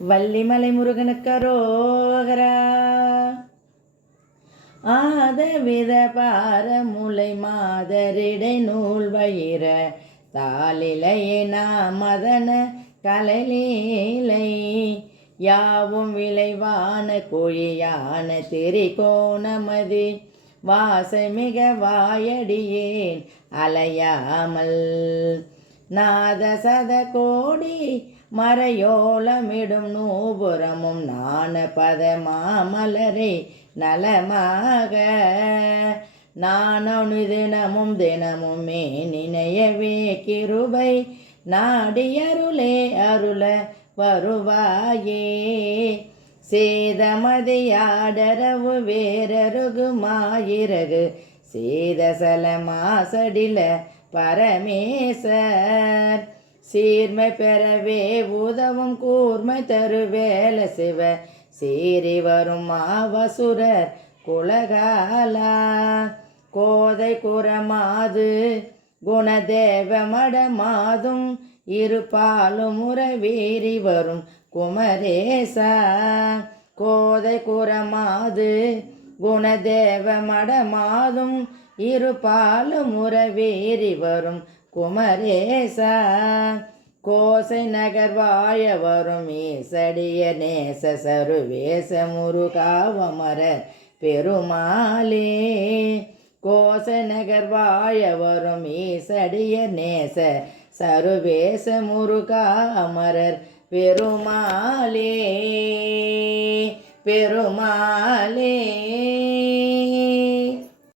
வள்ளிமலை முருகனுக்கு முருகனுக்கரோகரா ஆதவித பாரமுலை மாதரிடை நூல் வயிற. தாளிலையே நாமதன கலலீலை. யாவும் விளைவான குழியான திரிகோணமதி. வாசை மிக வாயடியேன் அலையாமல். நாத சத கோடி மறையோலமிடும் நூபுரமும் நான பத மாமலரை நலமாக. நானொனு தினமும் தினமுமே நினையவே கிருபை நாடியருளே அருள வருவாயே. சேதமதியாடரவு வேறருகு மாயிரகு சேதசல மாசடில பரமேசர். சீர்மை பெறவே உதவும் கூர்மை தருவேல சிவ. சீறி வரும் மாவசுரர் குலகாலா. கோதை குரமாது குணதேவ மடமாதும் இருபாலும் உறவீறி வரும் குமரேசா. கோதை குரமாது குணதேவ மடமாதும் இருபாலும் உறவேறி வரும் குமரேசா கோசை நகர் வாழ வரும் ஈசடிய நேச சருவேச முருகாவமரர் பெருமாளே. கோசை நகர் வாழ வரும் ஈசடிய நேச சருவேச முருகா அமரர் பெருமாளே. பெருமாளே.